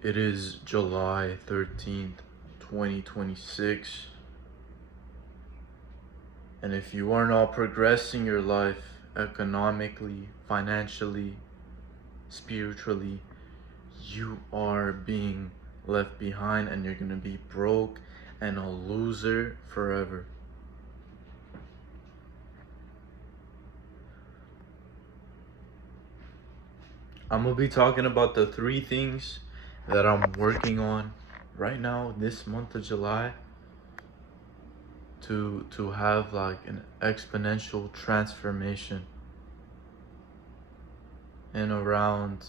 It is July 13th, 2026. And if you are not progressing your life economically, financially, spiritually, you are being left behind and you're going to be broke and a loser forever. I'm going to be talking about the three things that I'm working on right now this month of July to have like an exponential transformation in around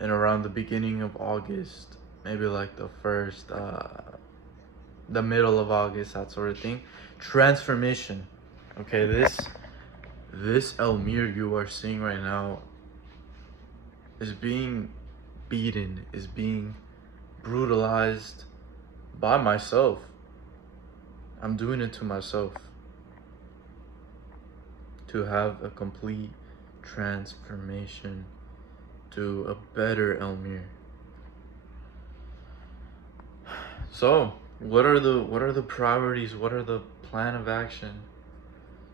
the beginning of August, maybe like the middle of August, that sort of thing. Transformation. Okay, this Elmir you are seeing right now is being beaten, is being brutalized by myself. I'm doing it to myself to have a complete transformation to a better Elmir. So, what are the priorities? What are the plan of action?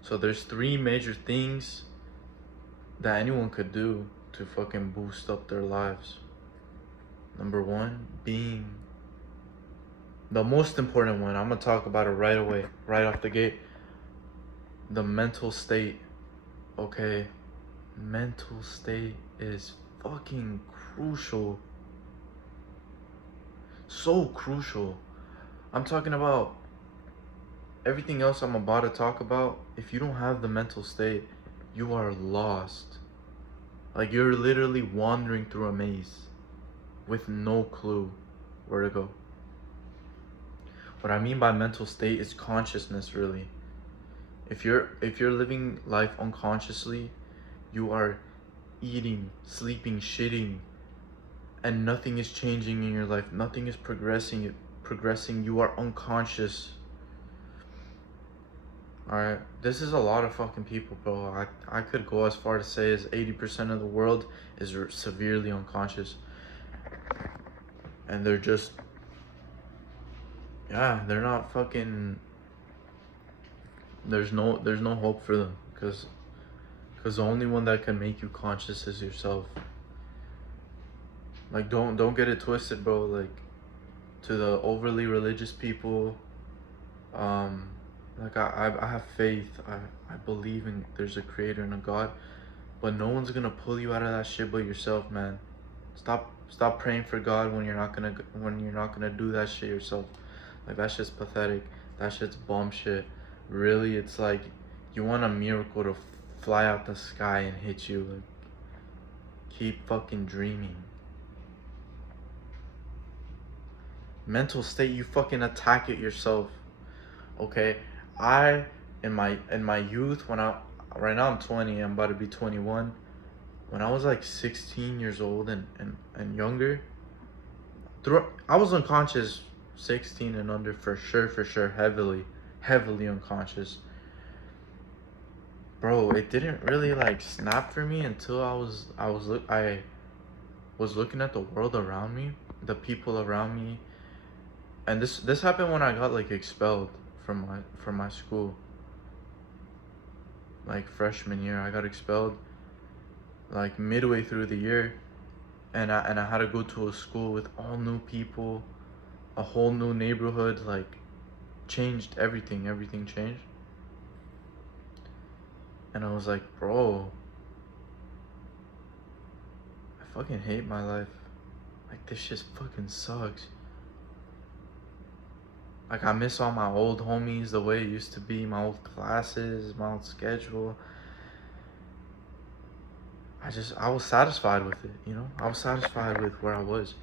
So there's three major things that anyone could do to fucking boost up their lives. Number one, being the most important one. I'm gonna talk about it right away, right off the gate. The mental state. Okay, mental state is fucking crucial. So crucial. I'm talking about everything else I'm about to talk about. If you don't have the mental state, you are lost. Like you're literally wandering through a maze with no clue where to go. What I mean by mental state is consciousness, really. If you're living life unconsciously, you are eating, sleeping, shitting, and nothing is changing in your life. Nothing is progressing. You are unconscious. Alright, this is a lot of fucking people, bro. I could go as far to say as 80% of the world is severely unconscious. And they're just, yeah, they're not fucking, there's no hope for them. Because the only one that can make you conscious is yourself. Like, don't get it twisted, bro. Like, to the overly religious people, like I have faith. I believe in there's a creator and a God, but no one's gonna pull you out of that shit but yourself, man. Stop praying for God when you're not gonna do that shit yourself. Like that shit's pathetic. That shit's bum shit. Really, it's like you want a miracle to fly out the sky and hit you. Like, keep fucking dreaming. Mental state, you fucking attack it yourself. Okay, I in my youth, when I right now I'm 20, I'm about to be 21. When I was like 16 years old and younger, I was unconscious 16 and under for sure, heavily unconscious. Bro, it didn't really like snap for me until I was looking at the world around me, the people around me, and this happened when I got like expelled from my school. Like freshman year, I got expelled like midway through the year, and I had to go to a school with all new people, a whole new neighborhood. Like, changed everything. Everything changed, and I was like, bro, I fucking hate my life. Like, this just fucking sucks. Like, I miss all my old homies, the way it used to be, my old classes, my old schedule. I was satisfied with it, you know? I was satisfied with where I was.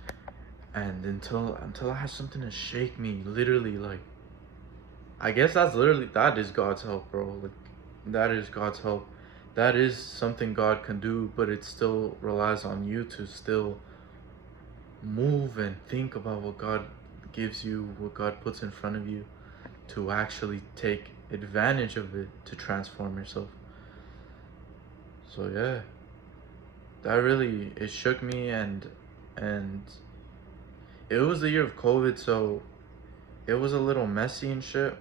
And until I had something to shake me, literally, like, I guess that is God's help, bro. Like, that is God's help. That is something God can do, but it still relies on you to still move and think about what God gives you, what God puts in front of you, to actually take advantage of it to transform yourself. So yeah, that really, it shook me. And it was the year of COVID, so it was a little messy and shit.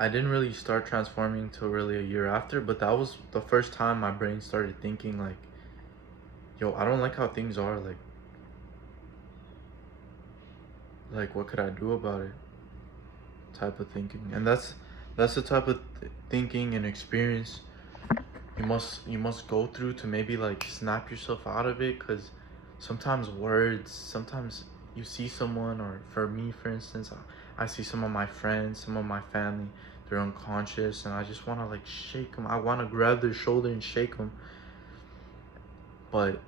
I didn't really start transforming till really a year after, but that was the first time my brain started thinking like, yo, I don't like how things are, like what could I do about it, type of thinking. And that's the type of thinking and experience you must go through to maybe like snap yourself out of it. Because sometimes you see someone, or for me for instance, I see some of my friends, some of my family, they're unconscious, and I just want to like shake them. I want to grab their shoulder and shake them, but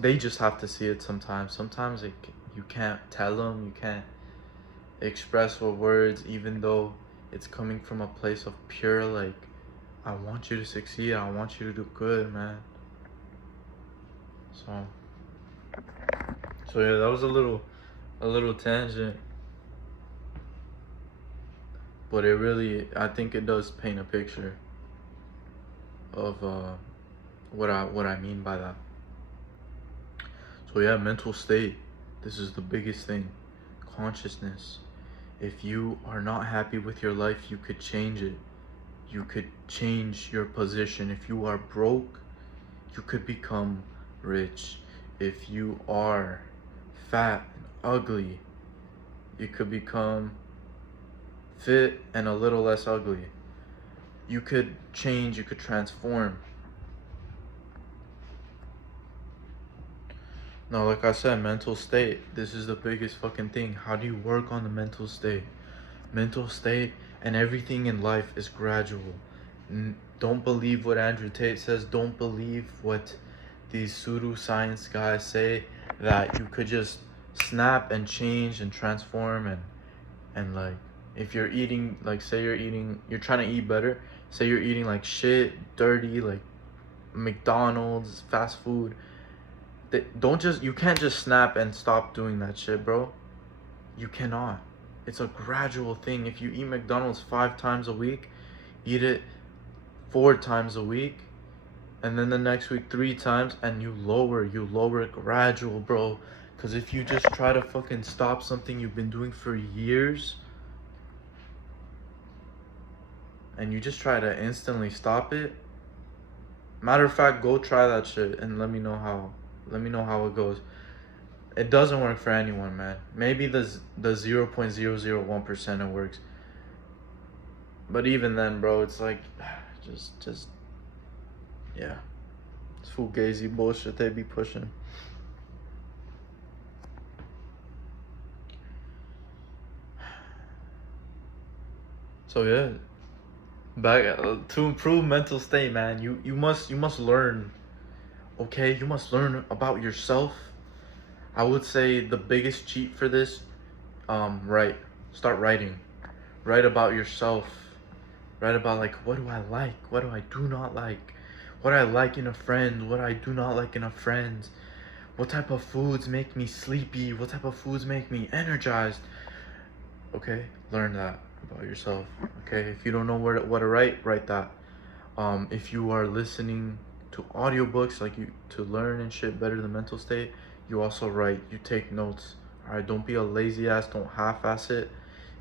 they just have to see it sometimes. Sometimes you can't tell them, you can't express with words, even though it's coming from a place of pure like, I want you to succeed, I want you to do good, man. So yeah, that was a little tangent, but it really, I think it does paint a picture of what I mean by that. So yeah, mental state. This is the biggest thing. Consciousness. If you are not happy with your life, you could change it. You could change your position. If you are broke, you could become rich. If you are fat and ugly, you could become fit and a little less ugly. You could change, you could transform. No, like I said, mental state. This is the biggest fucking thing. How do you work on the mental state? Mental state and everything in life is gradual. Don't believe what Andrew Tate says. Don't believe what these pseudoscience guys say, that you could just snap and change and transform. And like, if you're eating, like say you're trying to eat better, say you're eating like shit, dirty, like McDonald's, fast food. You can't just snap and stop doing that shit, bro. You cannot. It's a gradual thing. If you eat McDonald's 5 times a week, eat it 4 times a week, and then the next week 3 times, and you lower it gradual, bro. Because if you just try to fucking stop something you've been doing for years, and you just try to instantly stop it, matter of fact, go try that shit and let me know how it goes. It doesn't work for anyone, man. Maybe the 0.001% it works. But even then, bro, it's like, just, yeah. It's fugazi bullshit they be pushing. So yeah, back to improve mental state, man. You must learn. Okay, you must learn about yourself. I would say the biggest cheat for this, start writing. Write about yourself. Write about like, what do I like? What do I do not like? What I like in a friend? What I do not like in a friend? What type of foods make me sleepy? What type of foods make me energized? Okay, learn that about yourself. Okay, if you don't know what to write that. If you are listening to audiobooks, like to learn and shit better the mental state, you also write, you take notes. All right, don't be a lazy ass, don't half-ass it.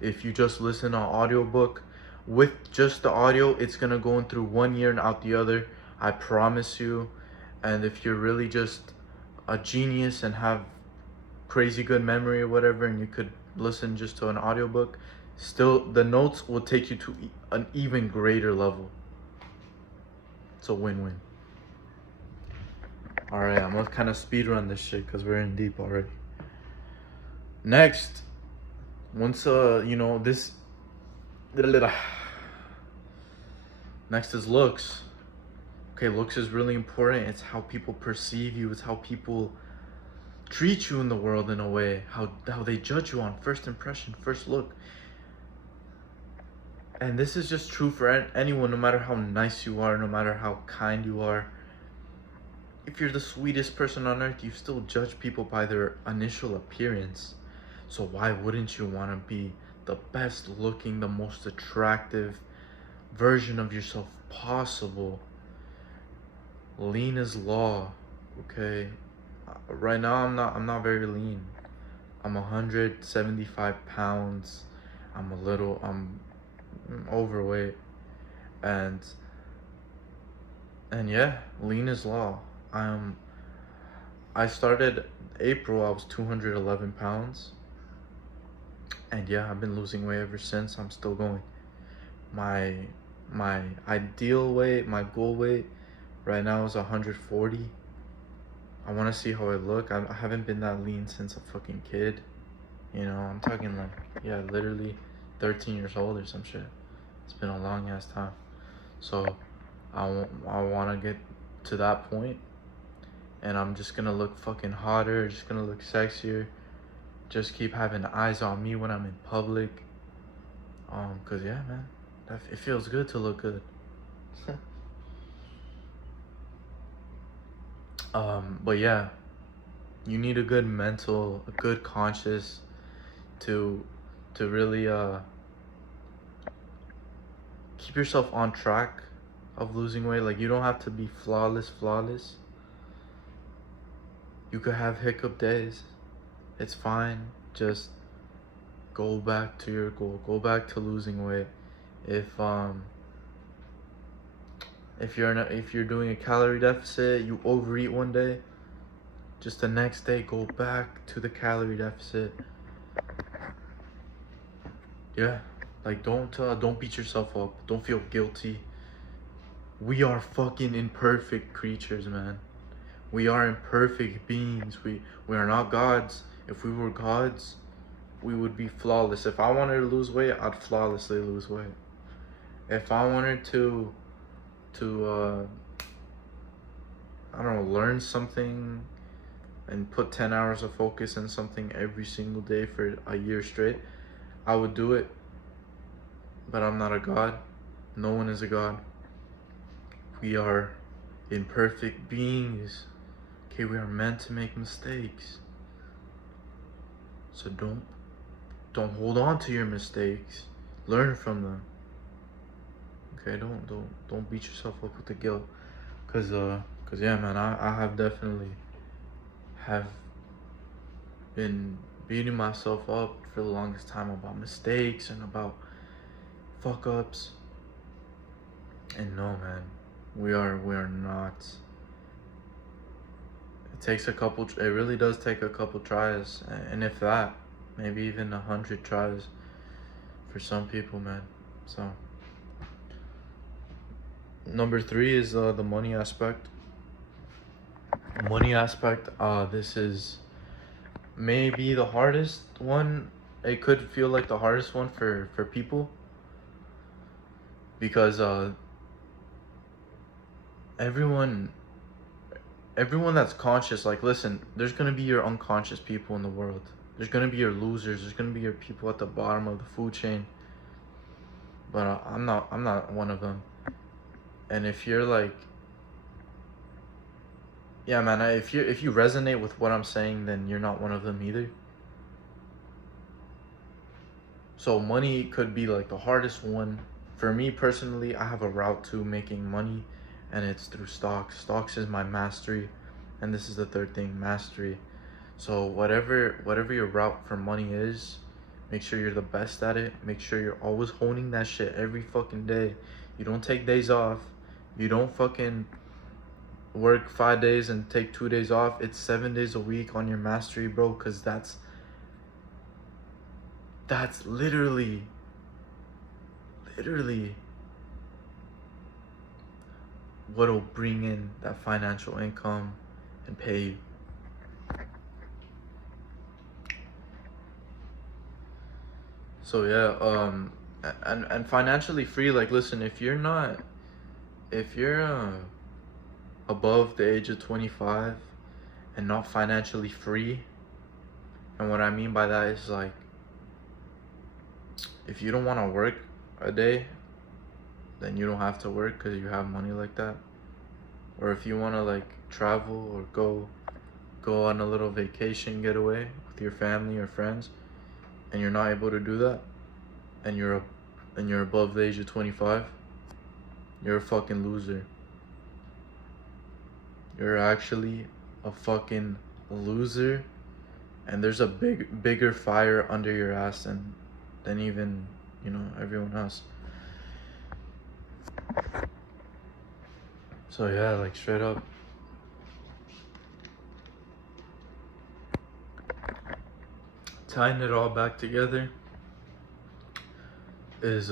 If you just listen to an audiobook, with just the audio, it's gonna go in through one ear and out the other, I promise you. And if you're really just a genius and have crazy good memory or whatever, and you could listen just to an audiobook, still the notes will take you to an even greater level. It's a win-win. Alright, I'm gonna kind of speed run this shit because we're in deep already. Next, once this next is looks. Okay, looks is really important. It's how people perceive you. It's how people treat you in the world, in a way. How they judge you on first impression, first look. And this is just true for anyone, no matter how nice you are, no matter how kind you are. If you're the sweetest person on earth, you still judge people by their initial appearance. So why wouldn't you want to be the best looking, the most attractive, version of yourself possible. Lean is law, okay? Right now I'm not very lean. I'm 175 pounds. I'm overweight, and yeah, lean is law. I'm I started April, I was 211 pounds, and yeah, I've been losing weight ever since. I'm still going. My my ideal weight, my goal weight right now is 140. I want to see how I look. I haven't been that lean since a fucking kid. You know, I'm talking like, yeah, literally 13 years old or some shit. It's been a long ass time. So I want to get to that point, and I'm just gonna look fucking hotter, just gonna look sexier, just keep having eyes on me when I'm in public. Cause yeah, man, it feels good to look good. But yeah, you need a good mental, a good conscious to really keep yourself on track of losing weight. Like, you don't have to be flawless. You could have hiccup days. It's fine. Just go back to your goal. Go back to losing weight. If you're doing a calorie deficit, you overeat one day, just the next day go back to the calorie deficit. Yeah, like don't beat yourself up. Don't feel guilty. We are fucking imperfect creatures, man. We are imperfect beings. We are not gods. If we were gods, we would be flawless. If I wanted to lose weight, I'd flawlessly lose weight. If I wanted to I don't know, learn something and put 10 hours of focus in something every single day for a year straight, I would do it. But I'm not a god. No one is a god. We are imperfect beings. Okay, we are meant to make mistakes. So don't hold on to your mistakes. Learn from them. Okay, don't beat yourself up with the guilt. Cause yeah, man, I have definitely have been beating myself up for the longest time about mistakes and about fuck ups. And no, man, we are not. It really does take a couple tries, and if that, maybe even 100 tries for some people, man. So number 3 is the money aspect. This is maybe the hardest one. It could feel like the hardest one for people, because everyone that's conscious, like, listen, there's gonna be your unconscious people in the world. There's gonna be your losers. There's gonna be your people at the bottom of the food chain. But I'm not one of them. And if you're like, yeah, man, if you resonate with what I'm saying, then you're not one of them either. So money could be like the hardest one. For me personally, I have a route to making money, and it's through stocks. Stocks is my mastery, and this is the third thing, mastery. So whatever your route for money is, make sure you're the best at it. Make sure you're always honing that shit every fucking day. You don't take days off. You don't fucking work 5 days and take 2 days off. It's 7 days a week on your mastery, bro, because that's literally what'll bring in that financial income and pay you. So yeah, and financially free, like, listen, if you're above the age of 25 and not financially free, and what I mean by that is, like, if you don't want to work a day, then you don't have to work because you have money like that. Or if you want to, like, travel or go on a little vacation getaway with your family or friends, and you're not able to do that, and you're above the age of 25, you're a fucking loser. You're actually a fucking loser, and there's a bigger fire under your ass than even, everyone else. So yeah, like straight up. Tying it all back together is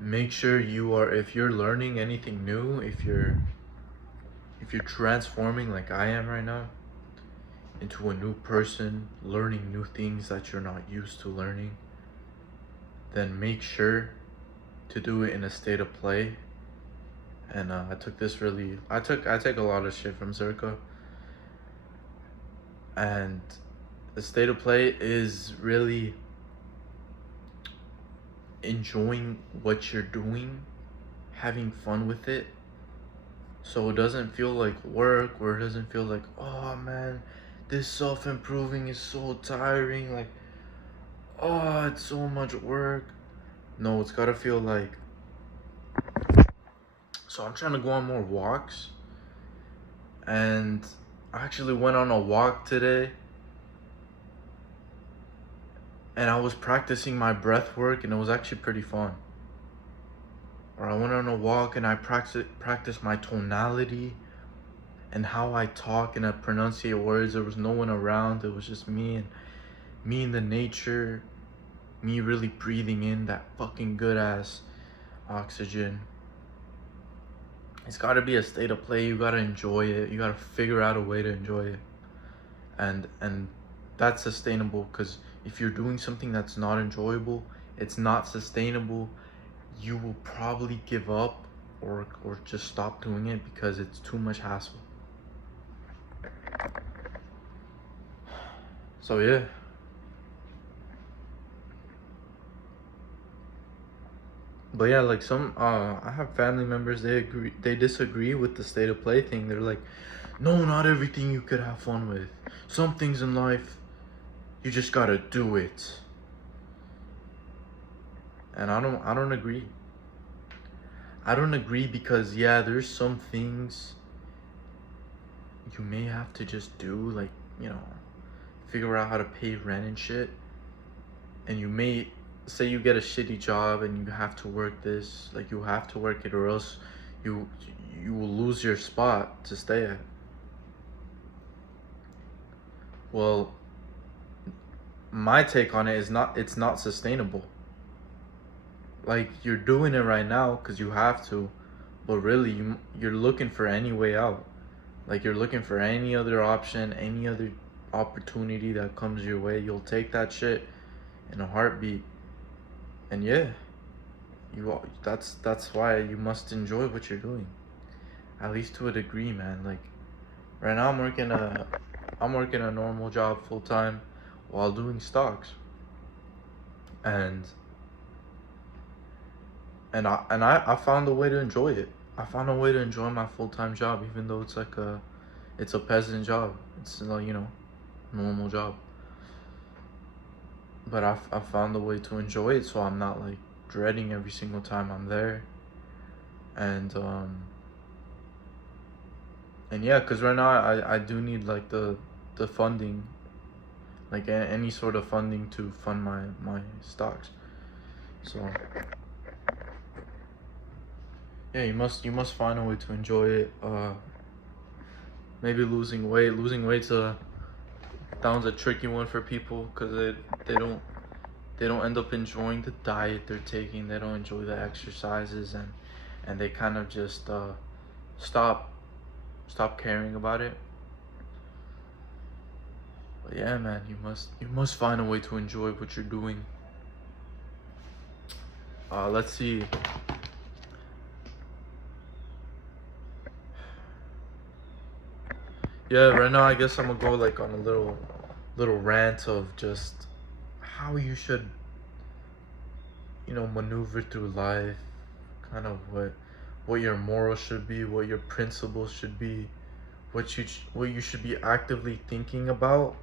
make sure if you're learning anything new, if you're transforming like I am right now into a new person, learning new things that you're not used to learning, then make sure to do it in a state of play. And I take a lot of shit from Zerka, and the state of play is really enjoying what you're doing, having fun with it, so it doesn't feel like work, or it doesn't feel like, oh man, this self-improving is so tiring, like, oh, it's so much work. No, it's gotta feel like, so I'm trying to go on more walks, and I actually went on a walk today, and I was practicing my breath work, and it was actually pretty fun. Or I went on a walk and I practiced my tonality and how I talk and I pronunciate words. There was no one around. It was just me and the nature, me really breathing in that fucking good ass oxygen. It's gotta be a state of play. You gotta enjoy it. You gotta figure out a way to enjoy it. And that's sustainable, because if you're doing something that's not enjoyable, it's not sustainable, you will probably give up or just stop doing it because it's too much hassle. So yeah. But yeah, like I have family members, they disagree with the state of play thing. They're like, no, not everything you could have fun with. Some things in life, you just gotta do it. And I don't agree. I don't agree, because yeah, there's some things you may have to just do, like, figure out how to pay rent and shit. And you may say you get a shitty job and you have to work this, like you have to work it, or else you will lose your spot to stay at. Well, my take on it is it's not sustainable. Like, you're doing it right now because you have to, but really you're looking for any way out. Like, you're looking for any other option, any other opportunity that comes your way. You'll take that shit in a heartbeat. And yeah, that's why you must enjoy what you're doing, at least to a degree, man. Like, right now I'm working a normal job full time while doing stocks, and I found a way to enjoy it. I found a way to enjoy my full-time job, even though it's like it's a peasant job. It's like, normal job. But I found a way to enjoy it, so I'm not like dreading every single time I'm there. And yeah, because right now I do need like the funding, like any sort of funding to fund my stocks. So yeah, you must find a way to enjoy it. Maybe losing weight's that one's a tricky one for people, because they don't end up enjoying the diet they're taking. They don't enjoy the exercises, and they kind of just stop caring about it. But yeah, man, you must find a way to enjoy what you're doing. Let's see. Yeah, right now I guess I'm gonna go like on a little rant of just how you should, maneuver through life, kind of what your morals should be, what your principles should be, what you should be actively thinking about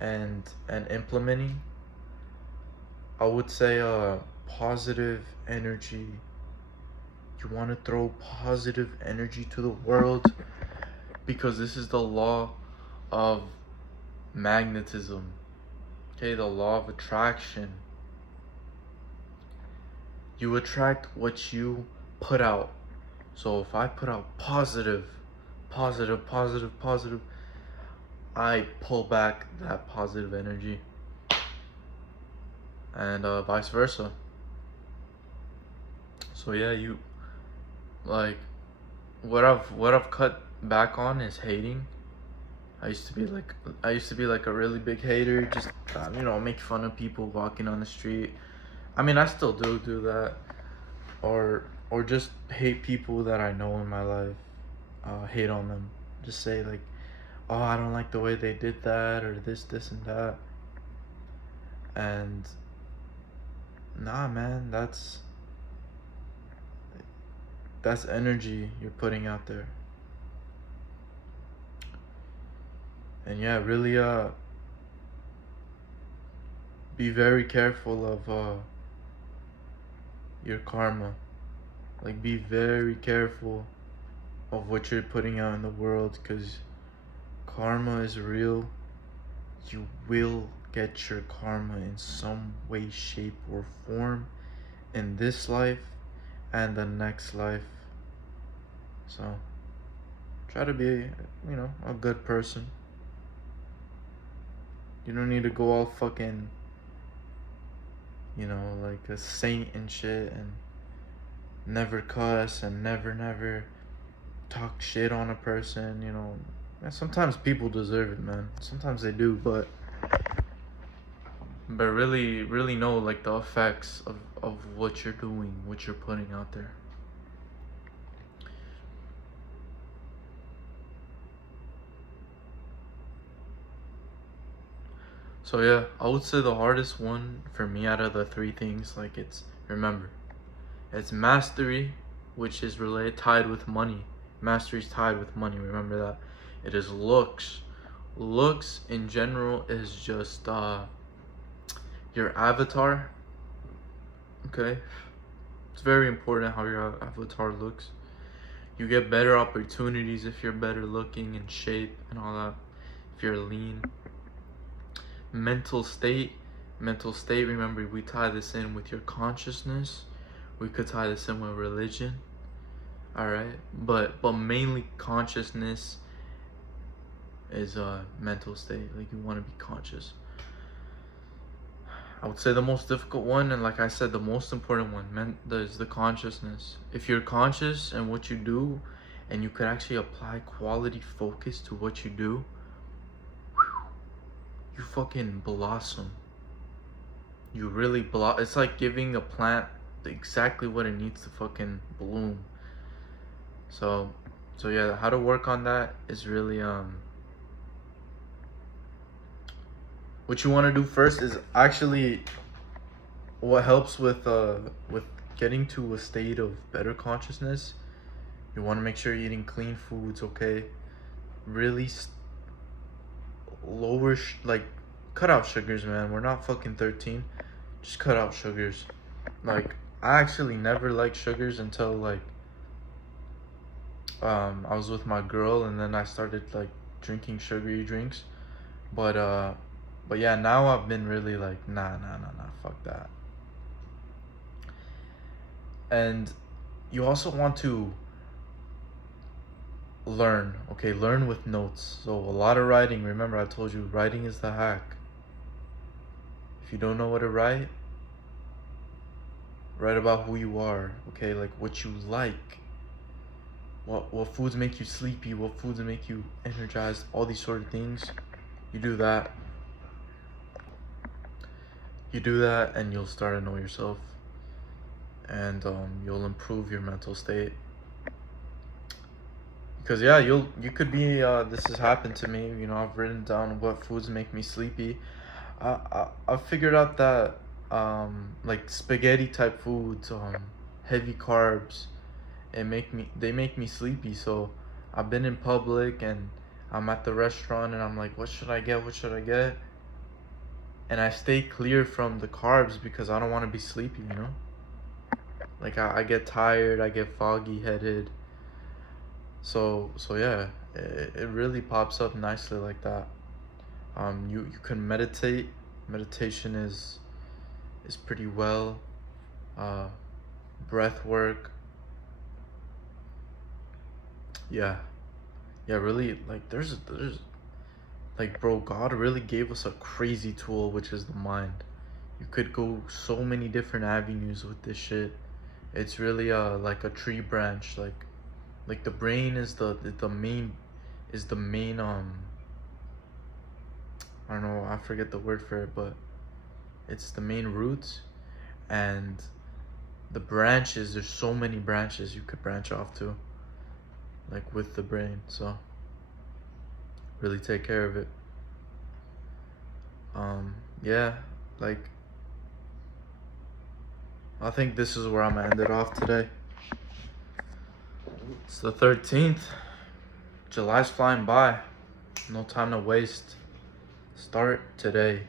and implementing. I would say positive energy. You want to throw positive energy to the world, because this is the law of magnetism. Okay, the law of attraction. You attract what you put out. So if I put out positive, positive, positive, positive, I pull back that positive energy, and vice versa. So yeah, you like what I've cut back on is hating. I used to be like a really big hater, just make fun of people walking on the street. I mean, I still do that, or just hate people that I know in my life. Hate on them. Just say like, oh, I don't like the way they did that, or this and that. And nah, man, that's energy you're putting out there. And yeah, really be very careful of your karma. Like, be very careful of what you're putting out in the world, because karma is real. You will get your karma in some way, shape, or form in this life and the next life. So try to be, a good person. You don't need to go all fucking, like a saint and shit, and never cuss and never talk shit on a person. And sometimes people deserve it, man. Sometimes they do, but really know like the effects of what you're doing, what you're putting out there. So yeah, I would say the hardest one for me out of the three things, like, remember, it's mastery, which is tied with money. Mastery is tied with money, remember that. It is looks. Looks in general is just your avatar. Okay, it's very important how your avatar looks. You get better opportunities if you're better looking, in shape and all that, if you're lean. Mental state, remember, we tie this in with your consciousness. We could tie this in with religion. All right, but mainly consciousness is a mental state. Like, you want to be conscious. I would say the most difficult one, and like I said, the most important one, is the consciousness. If you're conscious in what you do, and you could actually apply quality focus to what you do, you fucking blossom. You really blossom. It's like giving a plant exactly what it needs to fucking bloom. So yeah, how to work on that is really what you want to do first is actually what helps with getting to a state of better consciousness. You want to make sure you're eating clean foods, okay? Really lower like, cut out sugars, man. We're not fucking 13. Just cut out sugars. Like, I actually never liked sugars until like I was with my girl, and then I started like drinking sugary drinks. But yeah, now I've been really like, nah, fuck that. And you also want to learn, okay? Learn with notes. So a lot of writing. Remember, I told you writing is the hack. If you don't know what to write about who you are, okay? Like, what you like, what foods make you sleepy, what foods make you energized, all these sort of things. You do that, and you'll start to know yourself, and you'll improve your mental state. Because yeah, you could be this has happened to me. I've written down what foods make me sleepy. I figured out that like spaghetti type foods, heavy carbs, they make me sleepy. So I've been in public, and I'm at the restaurant, and I'm like, what should I get? and I stay clear from the carbs because I don't want to be sleepy, you know? Like I get tired, I get foggy headed. So yeah, it really pops up nicely like that. You can meditate. Meditation is pretty well. Uh, breath work. Yeah, yeah. Really, like there's like, bro, God really gave us a crazy tool, which is the mind. You could go so many different avenues with this shit. It's really like a tree branch. Like the brain is the main is the main I don't know, I forget the word for it, but it's the main roots, and the branches, there's so many branches you could branch off to, like with the brain. So really take care of it. Yeah, like I think this is where I'm gonna end it off today. It's the 13th. July's flying by. No time to waste. Start today.